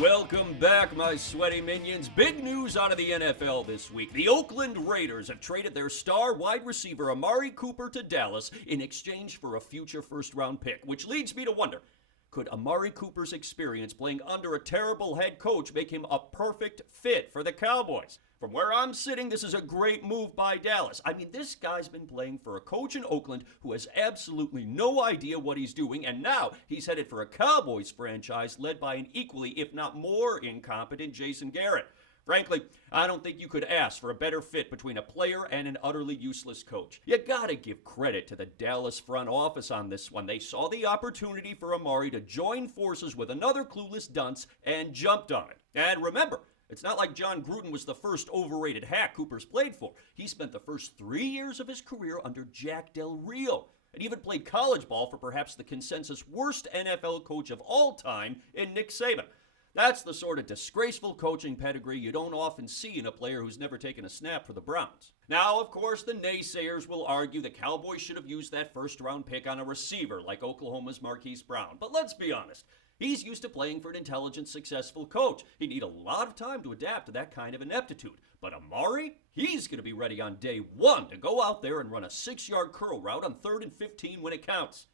Welcome back, my sweaty minions. Big news out of the NFL this week. The Oakland Raiders have traded their star wide receiver Amari Cooper to Dallas in exchange for a future first-round pick, which leads me to wonder, could Amari Cooper's experience playing under a terrible head coach make him a perfect fit for the Cowboys? From where I'm sitting, this is a great move by Dallas. I mean, this guy's been playing for a coach in Oakland who has absolutely no idea what he's doing, and now he's headed for a Cowboys franchise led by an equally, if not more, incompetent Jason Garrett. Frankly, I don't think you could ask for a better fit between a player and an utterly useless coach. You gotta give credit to the Dallas front office on this one. They saw the opportunity for Amari to join forces with another clueless dunce and jumped on it. And remember, it's not like John Gruden was the first overrated hack Cooper's played for. He spent the first 3 years of his career under Jack Del Rio, and even played college ball for perhaps the consensus worst NFL coach of all time in Nick Saban. That's the sort of disgraceful coaching pedigree you don't often see in a player who's never taken a snap for the Browns. Now, of course, the naysayers will argue the Cowboys should have used that first-round pick on a receiver like Oklahoma's Marquise Brown. But let's be honest. He's used to playing for an intelligent, successful coach. He'd need a lot of time to adapt to that kind of ineptitude. But Amari, he's going to be ready on day one to go out there and run a 6-yard curl route on 3rd and 15 when it counts.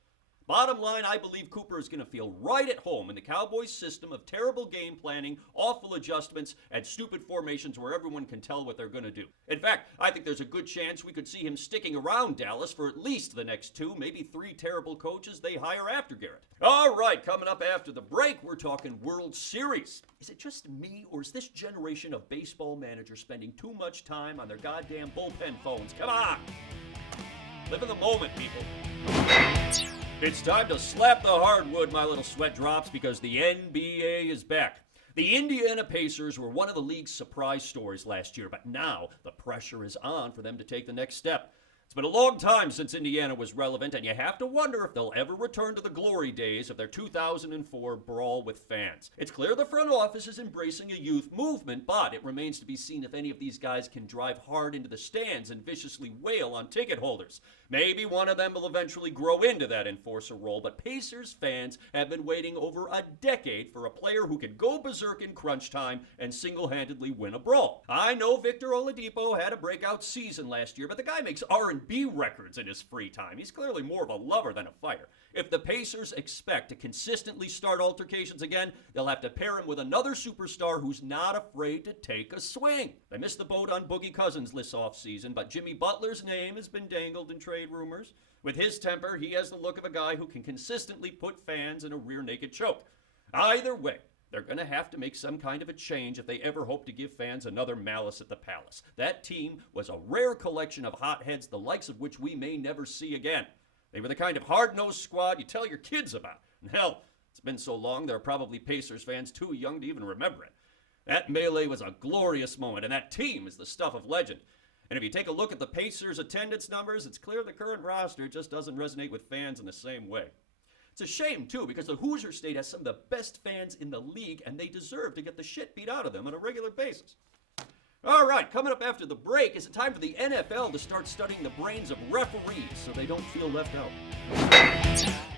Bottom line, I believe Cooper is going to feel right at home in the Cowboys' system of terrible game planning, awful adjustments, and stupid formations where everyone can tell what they're going to do. In fact, I think there's a good chance we could see him sticking around Dallas for at least the next 2, maybe 3 terrible coaches they hire after Garrett. All right, coming up after the break, we're talking World Series. Is it just me, or is this generation of baseball managers spending too much time on their goddamn bullpen phones? Come on! Live in the moment, people. It's time to slap the hardwood, my little sweat drops, because the NBA is back. The Indiana Pacers were one of the league's surprise stories last year, but now the pressure is on for them to take the next step. It's been a long time since Indiana was relevant, and you have to wonder if they'll ever return to the glory days of their 2004 brawl with fans. It's clear the front office is embracing a youth movement, but it remains to be seen if any of these guys can drive hard into the stands and viciously wail on ticket holders. Maybe one of them will eventually grow into that enforcer role, but Pacers fans have been waiting over a decade for a player who can go berserk in crunch time and single-handedly win a brawl. I know Victor Oladipo had a breakout season last year, but the guy makes R&B records in his free time. He's clearly more of a lover than a fighter. If the Pacers expect to consistently start altercations again, they'll have to pair him with another superstar who's not afraid to take a swing. They missed the boat on Boogie Cousins this offseason, but Jimmy Butler's name has been dangled in trade rumors. With his temper, he has the look of a guy who can consistently put fans in a rear-naked choke. Either way, they're going to have to make some kind of a change if they ever hope to give fans another Malice at the Palace. That team was a rare collection of hotheads, the likes of which we may never see again. They were the kind of hard-nosed squad you tell your kids about. And hell, it's been so long, there are probably Pacers fans too young to even remember it. That melee was a glorious moment, and that team is the stuff of legend. And if you take a look at the Pacers' attendance numbers, it's clear the current roster just doesn't resonate with fans in the same way. It's a shame, too, because the Hoosier State has some of the best fans in the league, and they deserve to get the shit beat out of them on a regular basis. All right, coming up after the break, is it time for the NFL to start studying the brains of referees so they don't feel left out?